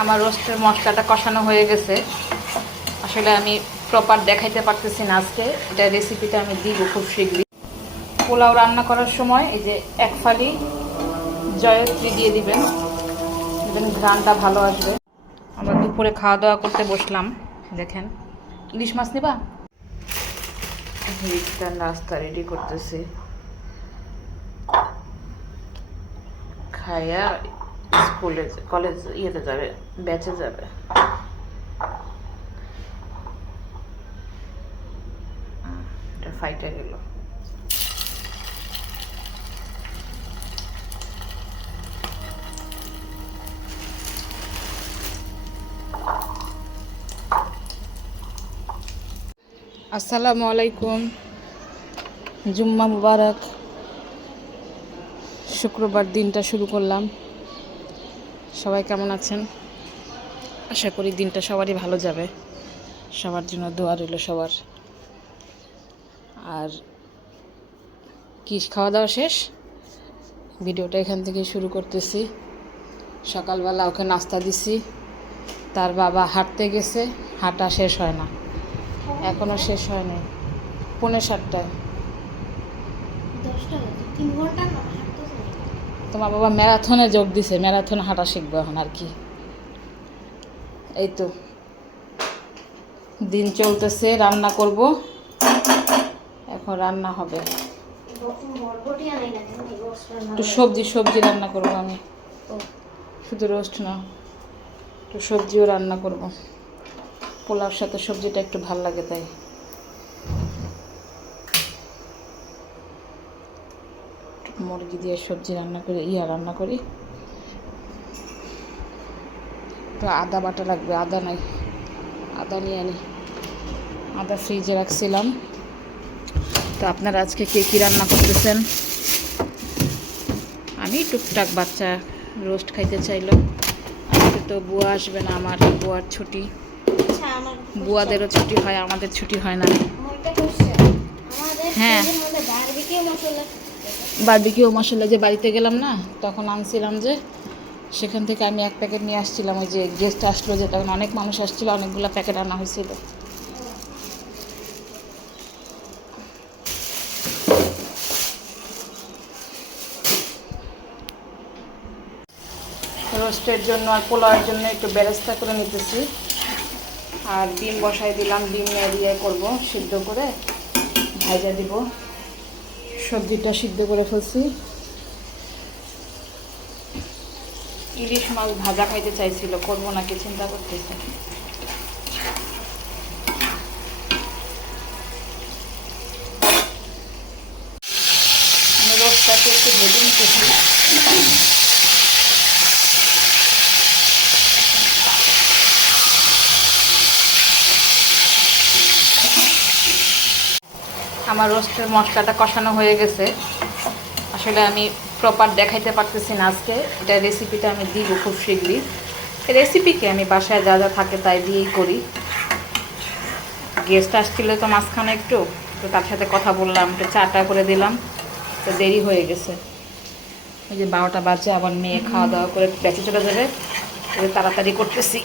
আমার রোস্টের মশলাটা কষানো হয়ে গেছে। আসলে আমি প্রপার দেখাইতে পারতেছি না আজকে, এটা রেসিপিটা আমি দিব খুব শীঘ্রই। পোলাও রান্না করার সময় এই যে এক ফালি জয়ত্রী দিয়ে দিবেন, ঘ্রাণটা ভালো আসবে। আমরা দুপুরে খাওয়া দাওয়া করতে বসলাম। দেখেন, ইলিশ মাছ নিবা? নাস্তা রেডি করতেছি, খাইয়া স্কুলে কলেজ ইয়েতে যাবে, ব্যাচে যাবে। এটা ফাইটে গেল। আসসালামু আলাইকুম, জুম্মা মুবারক। শুক্রবার দিনটা শুরু করলাম। সবাই কেমন আছেন? আশা করি দিনটা সবারই ভালো যাবে। সবার জন্য দোয়া রইল সবার। আর কি খাওয়া দাওয়া শেষ, ভিডিওটা এখান থেকে শুরু করতেছি। সকালবেলা ওকে নাস্তা দিছি, তার বাবা হাঁটতে গেছে, হাঁটা শেষ হয় না, এখনও শেষ হয়নি। 6:45। তোমার বাবা ম্যারাথনে যোগ দিছে, ম্যারাথন হাঁটা শিখবে এখন আর কি। এই তো দিন চলতেছে, রান্না করব, এখন রান্না হবে একটু সবজি রান্না করব আমি, শুধু রোস্ট না, একটু সবজিও রান্না করব। পোলাওর সাথে সবজিটা একটু ভাল লাগে, তাই মুরগি দিয়ে সবজি রান্না করি, রান্না করি। তো আদা বাটা লাগবে, আদা নাই, আদা নিয়ে আনি। আদা ফ্রিজে রাখছিলাম। তো আপনারা আজকে কে কী রান্না করতেছেন? আমি টুকটাক, বাচ্চা রোস্ট খাইতে চাইলো। আজকে তো বুয়া আসবে না, আমার বুয়ার ছুটি। বুয়াদেরও ছুটি হয়, আমাদের ছুটি হয় না। হ্যাঁ, বারবিকিউ মশলা যে বাড়িতে গেলাম না, তখন আনছিলাম, যে সেখান থেকে আমি এক প্যাকেট নিয়ে আসছিলাম। ওই যে গেস্ট আসলো, যে তখন অনেক মানুষ আসছিল, অনেকগুলো প্যাকেট আনা হয়েছিল। রোস্টের জন্য আর পোলাওয়ের জন্য একটু বেরেস্তা করে নিতেছি। আর ডিম বসাই দিলাম, ডিম দিয়ে করব, সিদ্ধ করে ভাজা দিব। সবজিটা সিদ্ধ করে ফেলছি। ইলিশ মাছ ভাজা খাইতে চাইছিল, করবো নাকি চিন্তা করতেছি। আমি রোস্টটাকে একটু ভেজে নিতেছি। আমার রোস্টের মশলাটা কষানো হয়ে গেছে। আসলে আমি প্রপার দেখাইতে পারতেছি না আজকে, এটা রেসিপিটা আমি দিব খুব শীঘ্রই। রেসিপিকে আমি বাসায় যা যা থাকে তাই দিয়েই করি। গেস্ট আসছিল তো মাঝখানে একটু, তো তার সাথে কথা বললাম, একটু চাটা করে দিলাম, তো দেরি হয়ে গেছে। ওই যে 12টা বাজে, আবার মেয়ে খাওয়া দাওয়া করে বেঁচে চলে যাবে, তাড়াতাড়ি করতেছি।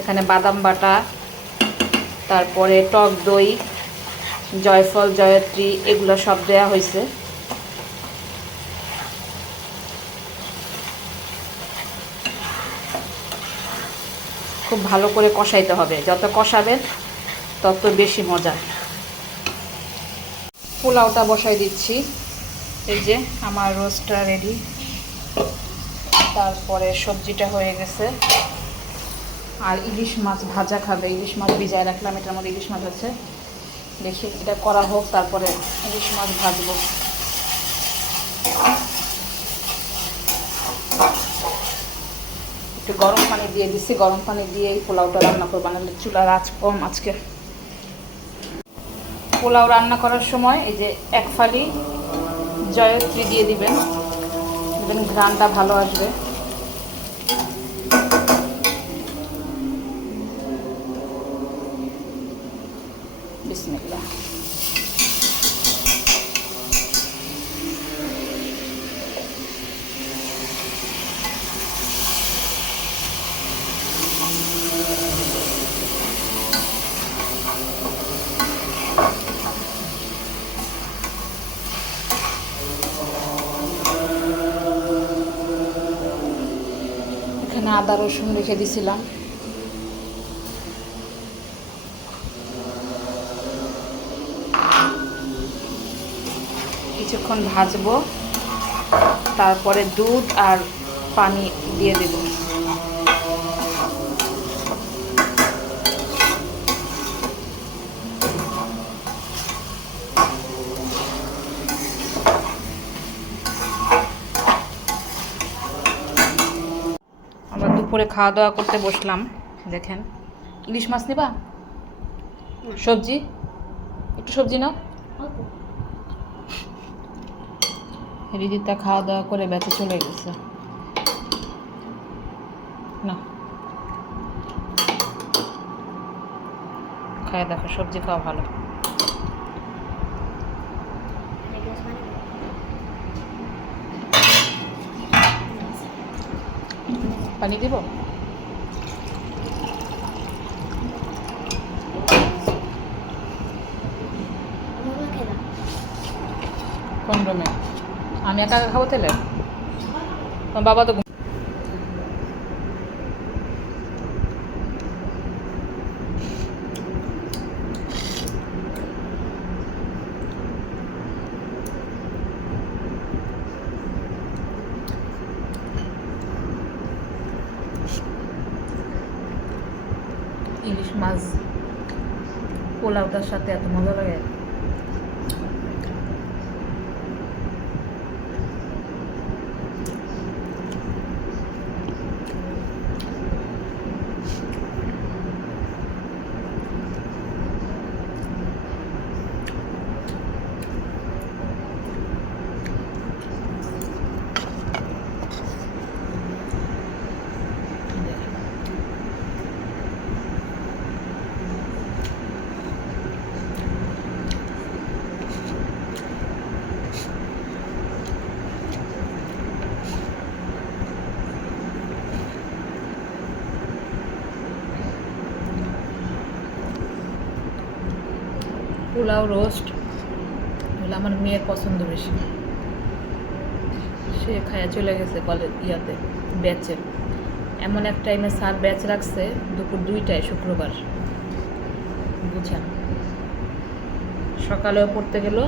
এখানে বাদাম বাটা, তারপরে টক দই, জয়ফল, জয়ত্রী, এগুলো সব দেওয়া হয়েছে। খুব ভালো করে কষাইতে হবে, যত কষাবেন তত বেশি মজা। পোলাওটা বসাই দিচ্ছি। এই যে আমার রোস্টটা রেডি, তারপরে সবজিটা হয়ে গেছে। আর ইলিশ মাছ ভাজা খাবে, ইলিশ মাছ ভিজায় রাখলাম, এটার মধ্যে ইলিশ মাছ আছে। দেখি এটা করা হোক, তারপরে ইলিশ মাছ ভাজবো। একটু গরম পানি দিয়ে দিচ্ছি, গরম পানি দিয়ে এই পোলাওটা রান্না করবো, নাহলে চুলার আঁচ কম আজকে। পোলাও রান্না করার সময় এই যে এক ফালি জয়ত্রী দিয়ে দিবেন, ঘ্রাণটা ভালো আসবে। বিসমিল্লাহ। এখানে আদা রসুন রেখে দিছিলাম। কিছুক্ষণ ভাজবো, তারপরে দুধ আর পানি দিয়ে দেব। আমরা দুপুরে খাওয়া দাওয়া করতে বসলাম। দেখেন, ইলিশ মাছ নিবা? সবজি, একটু সবজি নাও। রিদিতা খাওয়া দাওয়া করে বেঁচে চলে গেছে। না, খায় দেখো, সবজি খাওয়া ভালো। পানি দিব? কোন রুমে? আমি একা একা খাবো তাহলে? তোমার বাবা তো ইলিশ মাছ পোলাওটার সাথে এত মজা লাগে। পোলাও রোস্ট হলো আমার মেয়ের পছন্দ বেশি। সে খায়া চলে গেছে কলেজ ইয়াতে, ব্যাচে। এমন এক টাইমে স্যার ব্যাচ রাখছে দুপুর 2টায় শুক্রবার, বুঝেন। সকালেও পড়তে গেল,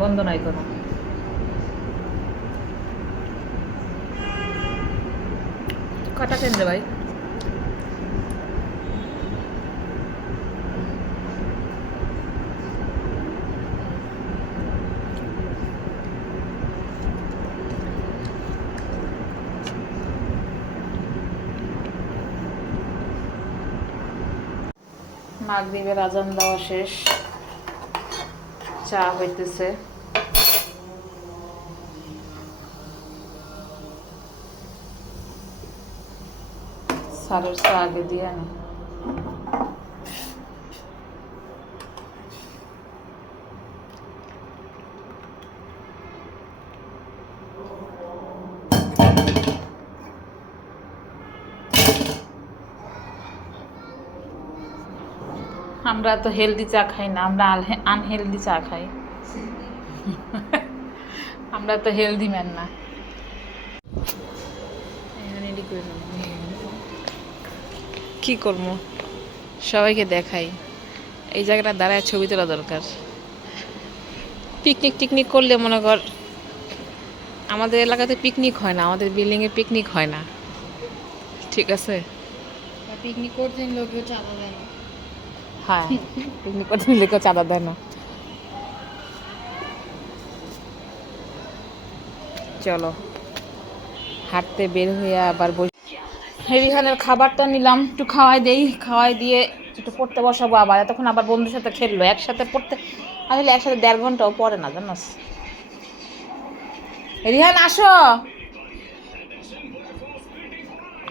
বন্ধ নাই কোনো। কটা কেন্দ্রে ভাই? মাগরিবের আজান দেওয়া শেষ, চা হইতেছে। স্যারের চা আগে দিয়ে আনি। আমরা তো হেলদি চা খাই না, আমরা আনহেলদি চা খাই। আমরা তো হেলদি ম্যান না। কি করবো, সবাইকে দেখাই। এই জায়গাটা দাঁড়ায় ছবি তোলা দরকার। পিকনিক টিকনিক করলে মনে কর, আমাদের এলাকাতে পিকনিক হয় না, আমাদের বিল্ডিংয়ে পিকনিক হয় না, ঠিক আছে? পিকনিক করতে লোকেও চাঁদা দেয় না। হ্যাঁ, পিকনিক করতে নিলে কেউ চাঁদা দেয় না। চলো হাঁটতে বের হয়ে আবার রিহানের খাবারটা নিলাম, একটু খাওয়াই দেই। খাওয়াই দিয়ে একটু পড়তে বসাবো আবার। এতক্ষণ আবার বন্ধুর সাথে খেললো, একসাথে পড়তে আসলে একসাথে 1.5 ঘন্টাও পড়ে না, জানোস। রিহান আসো,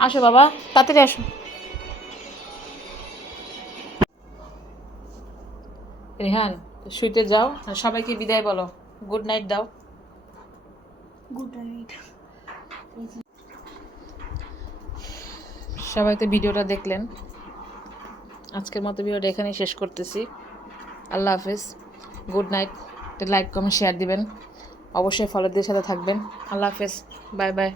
আসো বাবা, তাড়াতাড়ি আসো। রিহান শুইতে যাও, আর সবাইকে বিদায় বলো, গুড নাইট দাও। Good night. সবাই তো ভিডিওটা দেখলেন, আজকের মতো ভিডিওটা এখানেই শেষ করতেছি। আল্লাহ হাফেজ, good night. Like comment share দিবেন, অবশ্যই ফলোদের সাথে থাকবেন। আল্লাহ হাফেজ, বাই বাই।